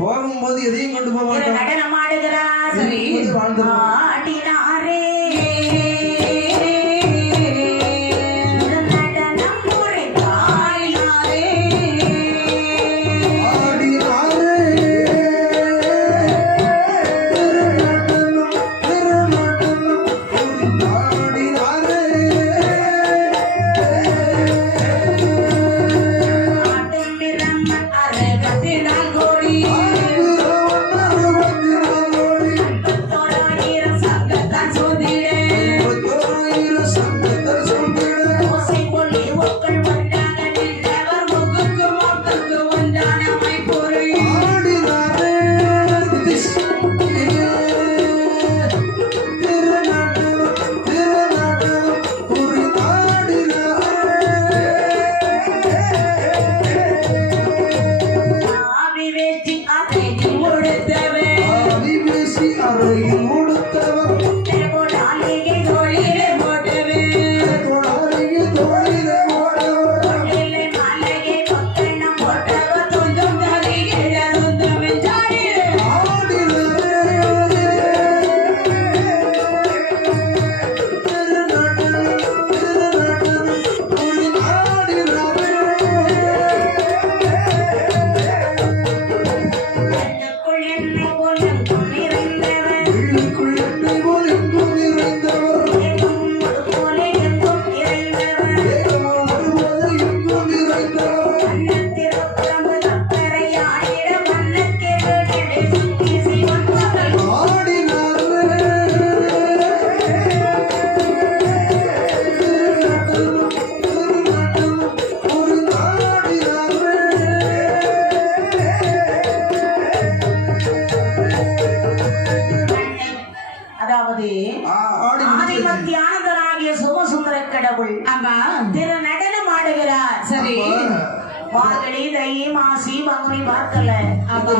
போகும்போது எதையும் கொண்டு போக மாட்டோம். நடனம் ஆடுகிறார். சரி ஆடினாரே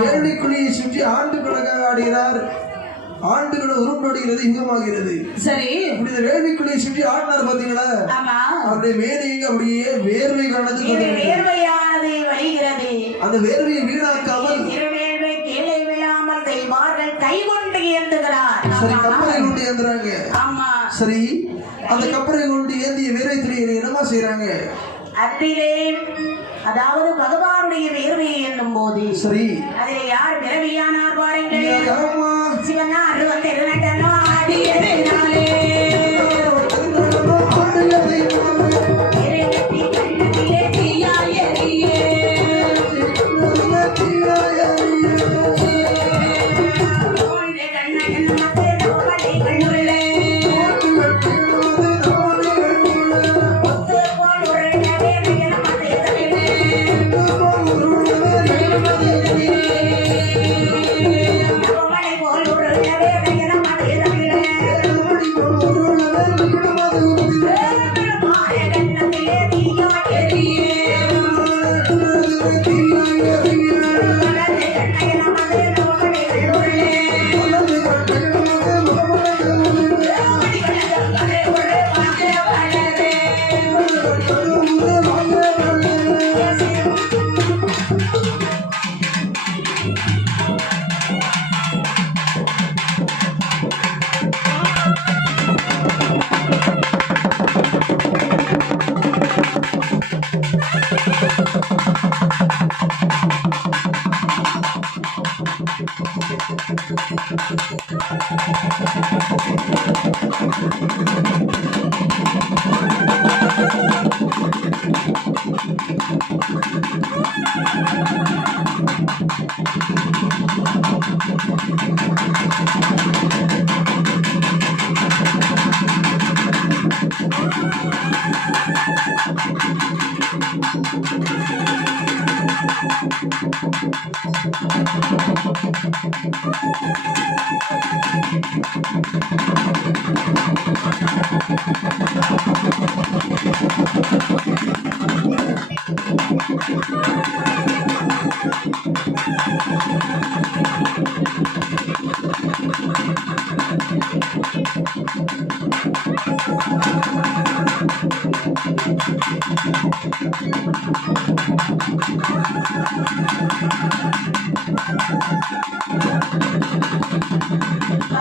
வேரணிக்குழியை சுற்றி ஆண்டுகளாக ஆடுகிறார். ஆண்டுகளை உருண்டோடுகிறது, இங்கமாகிறது. சரி இந்த வேரணிக்குழியை சுற்றி ஆடினார் பாத்தீங்களா? அவருடைய மேலைங்க அப்படியே வேர்வையானது வழிகிறது. அந்த வேர்வையை வீணாக்காமல் கீழே விழாமல் தெய்வார்கள் கை கொண்டு ஏந்துகிறார். சரி கப்பலை கொண்டு ஏந்துறாங்க. சரி அந்த கப்பலை கொண்டு ஏந்திய வேர்வை என்னமா செய்யறாங்க? அதிலே அதாவது பகவானுடைய வேர்வையை என்னும் போது சரி அதில் யார் பிறவியானார் பாருங்கள். சிவனார் வந்து ஆடியதனாலே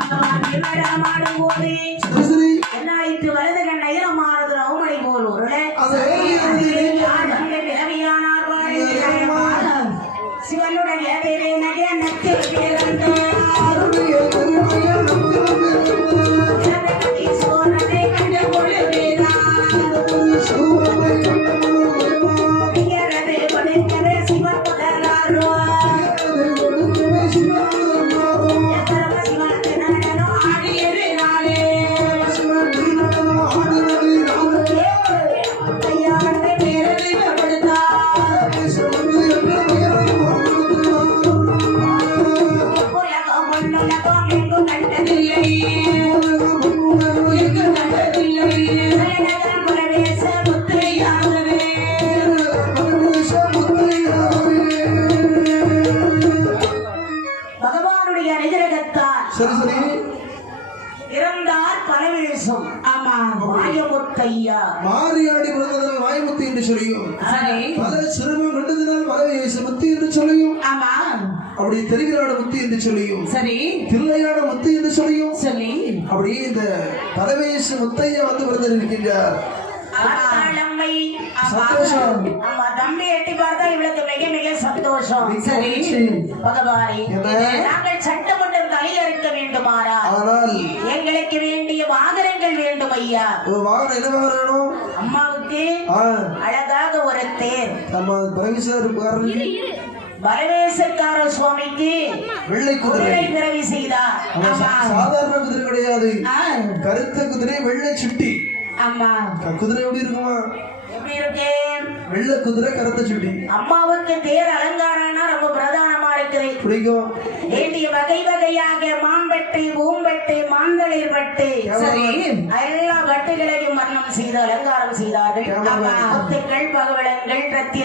ஆடும் போது சரி என்னாயிற்று வலது கண் ஐரமானது ரவுமணி போல் ஒரு சிவனுடைய நகை நத்தில் பிறந்த சோழனை கண்ட பொழுதுதான் கொடுக்கவே சிவன் முதலாரோ ஆடியது நாளே ஐயாவற்றை பேரறிவுபடுத்தார் உலகம் உலகம் எங்கும் கண்டதில்லை எங்கும் கண்டதில்லை நகரம் பிரவேச முத்தையாகவே பகவானுடைய அனுகிரகத்தால் சரி சரி இறந்தார் பரவேசம் ஆமா மாயமுத்தையா மாறியாடி பிறந்ததால் மாயமுத்து என்று சொல்லியும் சரி பல சிறுவம் கண்டதினால் மகவேச முத்து என்று சொல்லியும் ஆமா அப்படி தெரிகிறாட முத்து என்று சொல்லியும் சரி தில்லையாட முத்து என்று சொல்லியும் சொல்லி அப்படியே இந்த பரவேச முத்தையா வந்து பிறந்திருக்கின்றார் நம்மை சந்தோஷம். ஆமா தம்பி எட்டி பார்த்தா இவளுக்கு மிக மிக சந்தோஷம் சரி பகவானே என்ன? நாங்கள் சட்டமன்றம் தலையறுக்க வேண்டுமாறா ஆனால் எங்களுக்கு வேண்டிய வாகனங்கள் வேண்டும் ஐயா ஒரு வாகனம் என்ன வாகனம் வேணும் அம்மாவுக்கு ஆ, அழகாக ஒரு தேர் நம்ம பரமேஸ்வரர் பரவேசக்கார சுவாமிக்கு வெள்ளை குதிரை குதிரை பிறவி செய்தார் ஆமா, ஆமா. சாதாரண குதிரை கிடையாது ஆ, கருத்த குதிரை வெள்ளை சுட்டி ஆமா குதிரை எப்படி இருக்குமா எப்படி இருக்கேன் வெள்ளை குதிரை கருத்த சுட்டி அம்மாவுக்கு தேர் அலங்காரம்னா ரொம்ப பிரதானமா இருக்குது பிடிக்கும் வேண்டிய வகை வகையாக மாம்பட்டை பூம்பட்டை மாந்தளிர் பட்டு சரி. எல்லா பட்டுகளையும் வர்ணம் செய்து அலங்காரம் செய்தார்கள் ஆமா. முத்துக்கள் பகவளங்கள் ரத்தின